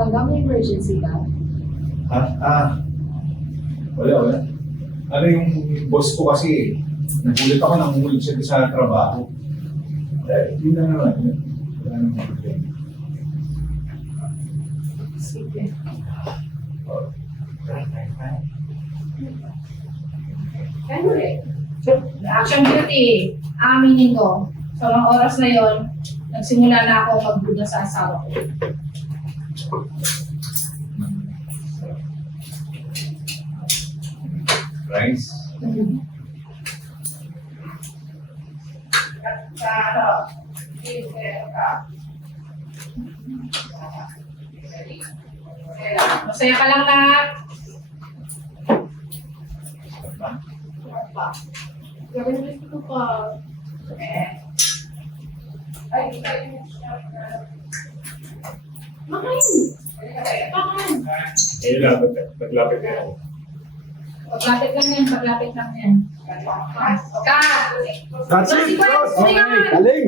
Hanggang may emergency ka? Wala. Ano yung boss ko kasi, nagulit ako, nangungulit siya sa trabaho. Yun na naman. Wala naman problema. Sige. Ano eh? Action duty. Aminin ko. Sa mga oras na yon, nagsimula na ako magbuda sa asawa ko. Rice? Sa ano? Masaya ka lang na. Gawin ko pa. Makain. Makain. Naglapit na ako. Paglapit lang yan. That's it, Ross! Galing!